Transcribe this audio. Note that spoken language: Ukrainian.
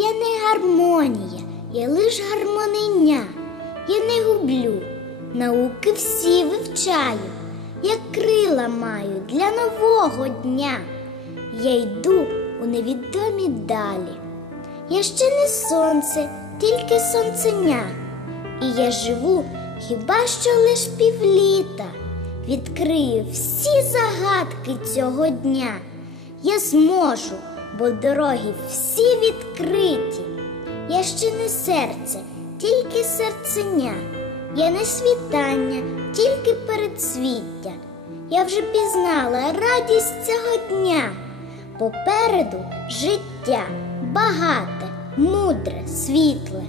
Я не гармонія, я лиш гармонення. Я не гублю, науки всі вивчаю, як крила маю для нового дня. Я йду у невідомі далі. Я ще не сонце, тільки сонценя. І я живу хіба що лиш півліта. Відкрию всі загадки цього дня. Я зможу, бо дороги всі відкриті. Ще не серце, тільки серценя. Я не світання, тільки передсвіття. Я вже пізнала радість цього дня. Попереду життя багате, мудре, світле.